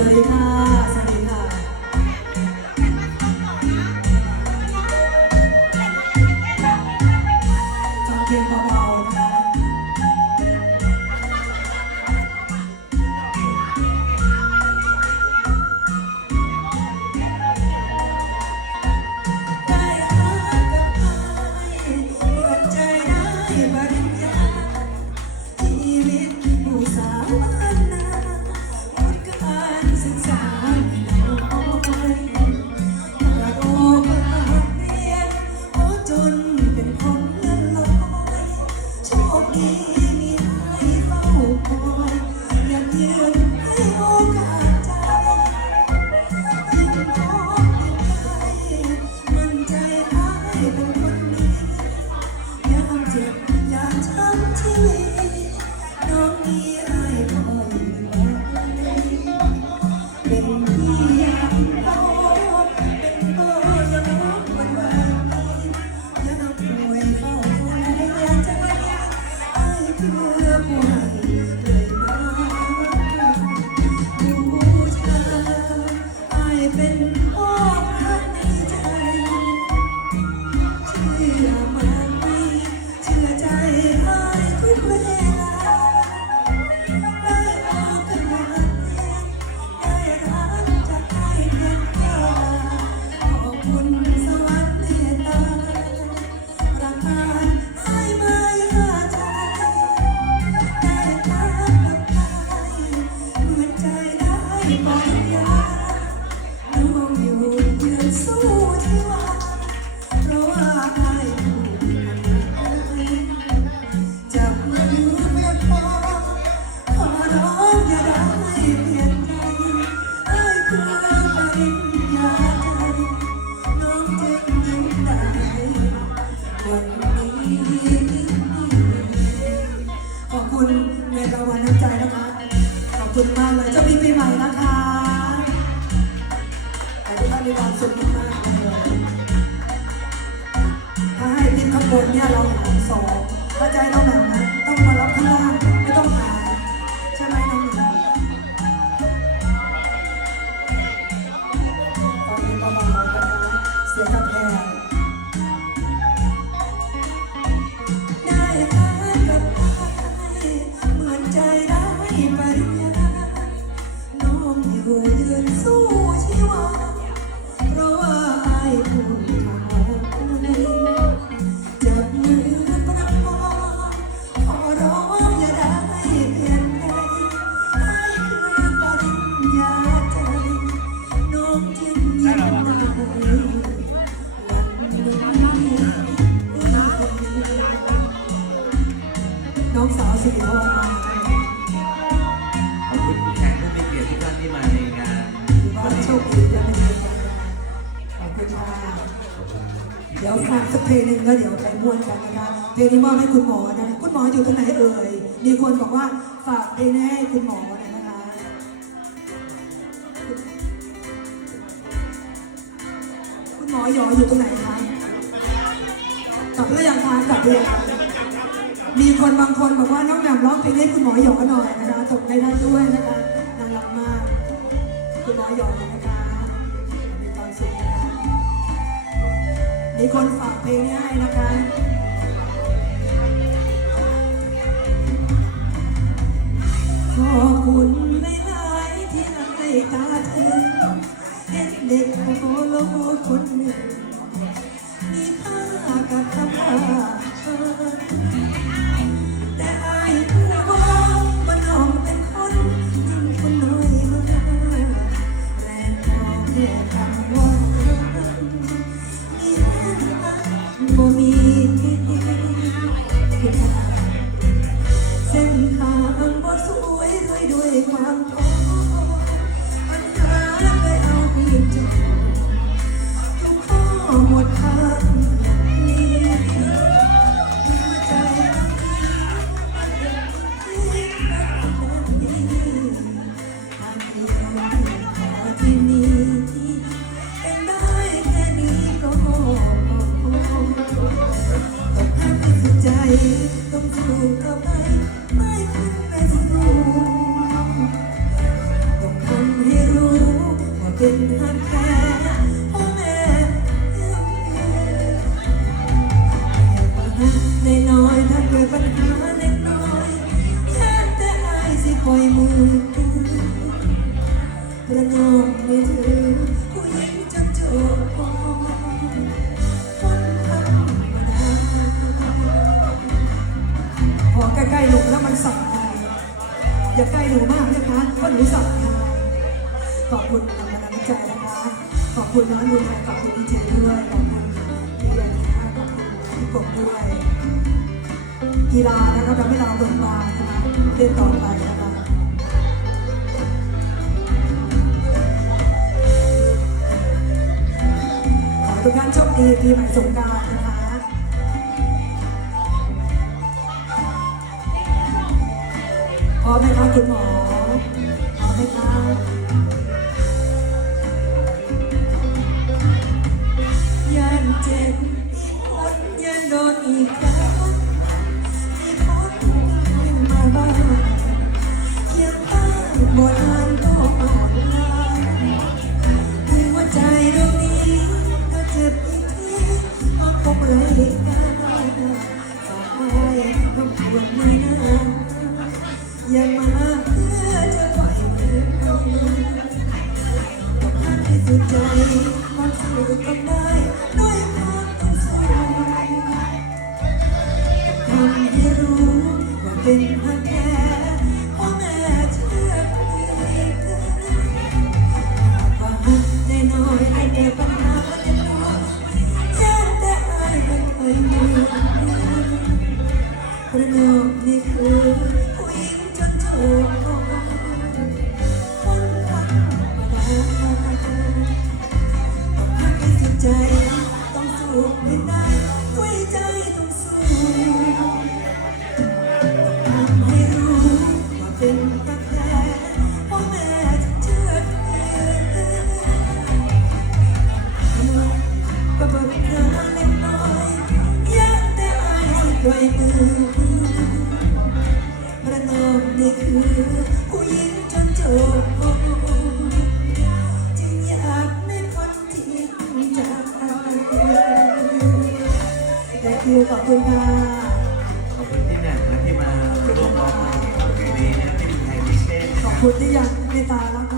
สวัสดีค่ะ ให้โอกาส เงินรางวัลน้ำใจนะคะ ขอบคุณมากเลยเจ้าปีปีใหม่นะคะแต่ทุกท่านมีความสุขมากๆเลยถ้าให้ทิศข้างบนเนี่ยเราหารสองถ้าใจเราแบบนั้นต้องมารับข้างล่าง น้องสาวสิริพรมาขอบคุณผู้แทนผู้มีเกียรติทุกท่านที่มาในงานถือว่าโชคดีและเป็นเกียรติขอบคุณค่ะเดี๋ยวฟังสักเพลงหนึ่งแล้วเดี๋ยวไปม้วนกันนะคะเพลงนี้มอบให้คุณหมอนะคุณหมออยู่ตรงไหนเอ่ยมีคนบอกว่าฝากเพลงนี้ให้คุณหมอหน่อยนะคะคุณหมอหยออยู่ตรงไหนคะกลับหรือยังคะกลับหรือยัง มีคนบางคนบอกว่าน้องแหม่มร้องเพลงให้คุณหมอหยอหน่อยนะคะตกให้ได้ด้วยนะคะน่ารักมาก คุณหมอหยอนะคะมีความสุขนะคะมีคนฝากเพลงนี้ให้นะคะขอบคุณไม่หายที่ให้ตาถึงเห็นเด็กโคโลคนหนึ่ง ในน้อยถ้าเกิดปัญหาเล็กน้อยแค่แต่อายสิคอยมือประนอมไม่ถือผู้หญิงจังโจคนธรรมดาพอใกล้ๆหนูแล้วมันสั่นใจอย่าใกล้หนูมากนะคะเพราะหนูสั่นใจขอบคุณกำลังใจนะคะ ขอบคุณน้องดูแลขอบคุณพี่เจ กบด้วย กีฬานะคะทำให้เราเบิกบานนะคะเล่นต่อไปนะคะขอทุกท่านโชคดีปีใหม่สงกรานต์นะคะพร้อมไหมคะคุณหมอพร้อมไหมคะ อีกครั้งมีคนขึ้นมาบ้างยังอ้างบนอ่านก็อ่อนลามีหัวใจดวงนี้ก็เจ็บอีกทีมาพบไรกันฝากไว้ต้องทวนไม่นาอย่ามาเพื่อจะปล่อยมือเอาทำให้สุดใจมันสู้กันได้ คือขอบคุณค่ะขอบคุณที่แหม่มนะที่มาร่วมร้องเพลงนี้นะที่มีไทยพิเศษขอบคุณที่ยังเมตตารักกันนะคะขอบคุณค่ะเพลงครับขอบคุณ